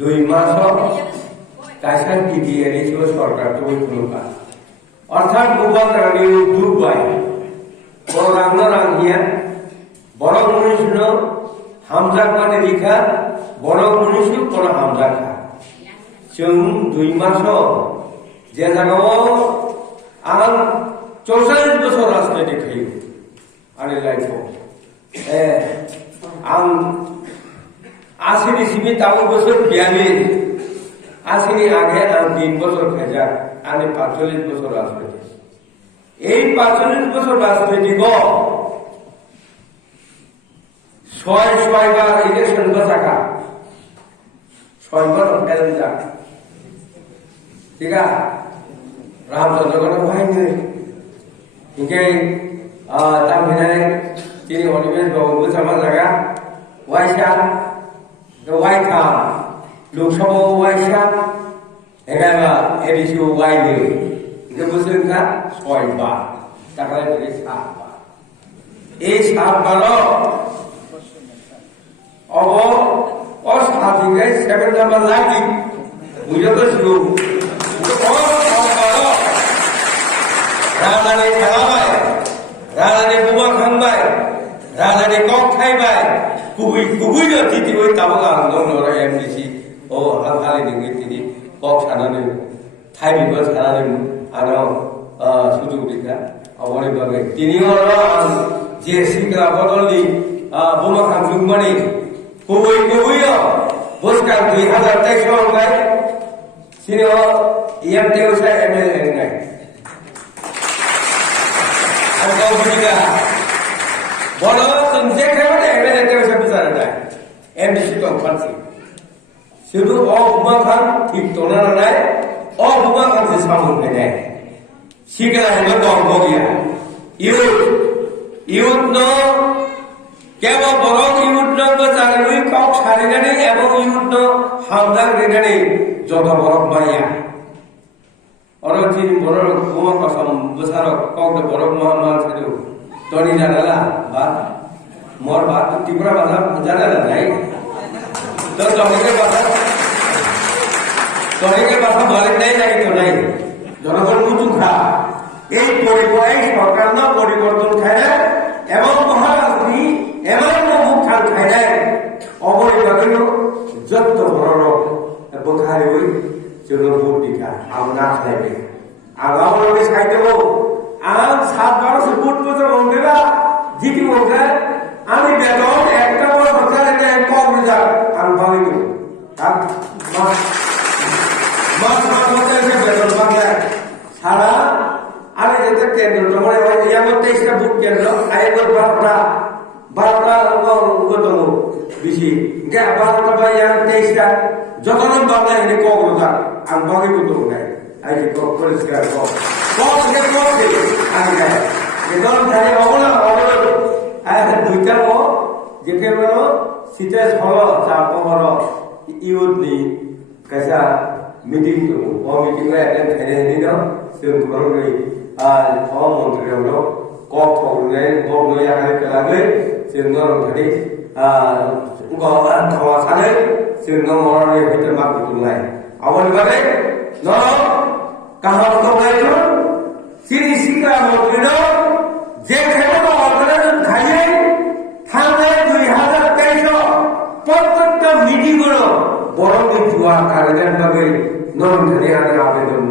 2 মাসও কাইসান পিটিয়ে দিয়েছিল সরকারকে ওই কোনো কাজ অর্থাৎ গোপাল রানী উদ্যোগ পায় বড় রাঙ্গিয়া বড় মনুষ্য হামজা মানে রেখা বড় মনুষ্য কোনো হামজা খা जों 2 मासआव जे जायगायाव आं 44 बोसोर राजनीति खायो आंनि लाइफआव आं 80 सिमि 9 बोसोर बियानि 80 आगे आं 3 बोसोर खायजा आंनि 45 बोसोर राजनीति এই 45 बोसोर राजनीतिखौ 6 বার ইলেকশন बसाका 6 বার এলেন जा ठीक है रामचंद्र को भाई इनके तामिनाय चीनी ओनिमेंट बाबू sama जागा वाइसा the white car लोकसभा वाइसा एगाबा एडिसि वाइले इनके बुझलेन का 6 বার তাকালে বলে 7 বার এই 7 বারও अब और साथी गए 7 नंबर लागी मुझे तो शुरू राजानि खेलाबाय राजानि बुमा खांबाय राजानि कक खायबाय गुबैनो तितिबो दाबो आं दंनो एमडिसि ओ हालखालि दिंगि तिनि कक सानानै थाइबिबो सानानै आरो सुजुग दिखा अबनि बागै तिनि हरो जे सिग्रा बदलनि बुमा खांजुगमानि गुबैयो बोसका 2023 आवगाय sini IMTO saya MLA enggak? Atau juga, bodoh tunjuk kalau MLA itu bisa besar enggak? MDC itu apa sih? Sudah bukan tiktonan enggak? Bukan sesama enggak? Sikap yang berbeda. Youth no, kewa bodoh youth no bercakap kau cari ni, ebo youth no hamdan ni. Jodoh borok banyak. Orang ciri borok semua kosong besar kau tu borok mahal itu. Tony janalah, bah, mor bah, tiba bahasa janalah naik. तो Tony के पास balik naik naik tu naik. Jangan bermutu kah? পরিবর্তন সরকার না পরিবর্তন খায় না এবং মহারাষ্ট্রী এমন মুখান খায় না অবৈধ যত বড় বখারি ওই जोङो भोट दिखा आं नाखायबे आं आवलनि साइडआव आं 7 बारसो भोट बोथोर मोनदेबा जिति मोनगोन आंनि बेगाव একটা বড় সরকারে কম রেজাল্ট आं बानायदों आं मास मते एसे बेतन बांगला सारा आंनि जेते केन्द्र दङ याव 23 टा भोट केन्द्र आइगो 12টা दङ बेसि गे 12टा बा याव 23 टा যতজন বাংলা এনে কগরদা আং বাগে গুতো নাই আই যে পরিষ্কার কে আগে যায় এদন ধারে অবলা আই দুইটা যেতে বলো সিটেজ হলো চাপহর ইউথ নি কাজা মিটিং তো মিটিং এ অ্যাটেন্ড করে নিল जों করলে আর মন্ত্রী হলো কক থগলে গবলে আগে লাগে जों নরধারি গওয়ান খাওয়া সানে जों न'आव हेटर मार्क बुलाय आवल बारे न कहां तो लाइनो सिरि सिका मोनो जे खेलो ऑर्गेनाइजेशन खाइए थाने 2023 প্রত্যেকটা মিটিং গুলো বড় জুয়া কারণের ভাবে নরম ধরে আনে আবেদন